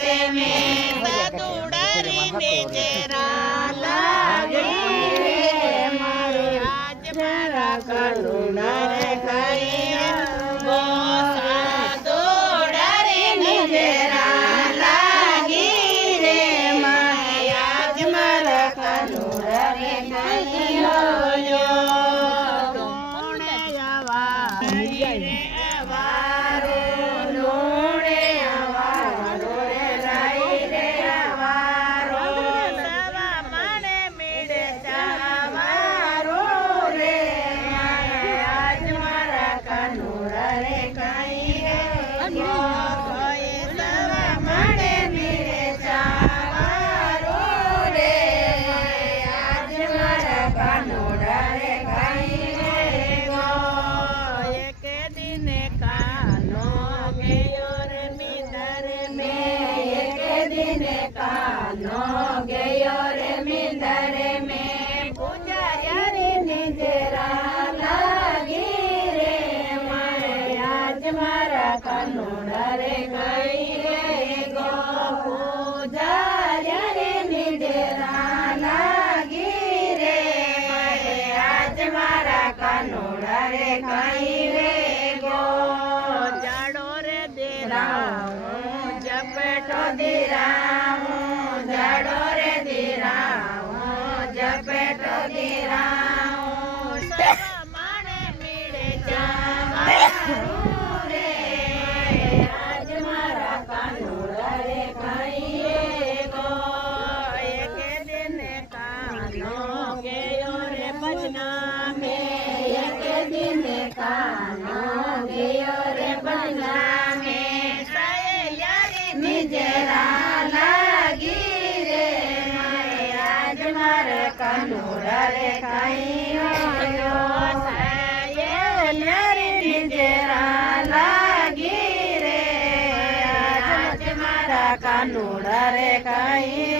તે મેં દુડારીને જેરા લાગી મારે આજ મારા કાનુડા રે કઈ ગોસા દોડારીને જેરા લાગી રે મારે આજ મારા કાનુડા રે કઈ લોણે આવા રે આવારો લોણે આવારો રે લાઈ રે આવારો સવા માણે મીડે ચાવારો રે આજ મારા કાનુડા રે કઈ સવા માણે મીડે ચાવારો રે આજ મારા કાનુડા રે કઈ એક દિને કાનો ગયો રે મીંદર મે એક દિને કાનો ગયો રે મીંદર મે પૂજારી નિજરા લાગી રે મારે આજ મારા કાનુડા રે કઈ રે ગો પૂજારી નિજરા લાગી રે મારે આજ મારા કાનુડા રે કઈ રે ગો જાડો રે દેરાઉ જપેટો દેરાઉ જાડો રે દેરાઉ જપેટો દેરાઉ સવા માણે મીડે ચાવારું રે આજ મારા કાનુડા રે કઈ રે ગો એક દિને કાનો ગયો રે ભજના મે એક દિને કાનો ગયો રે ભજના મે સહેલિયારી નિજરા લાગી રે મારે આજ મારે કાનુડા રે કઈ સહેલિયારી નિજરા લાગી રે આજ મારા કાનુડા રે કઈ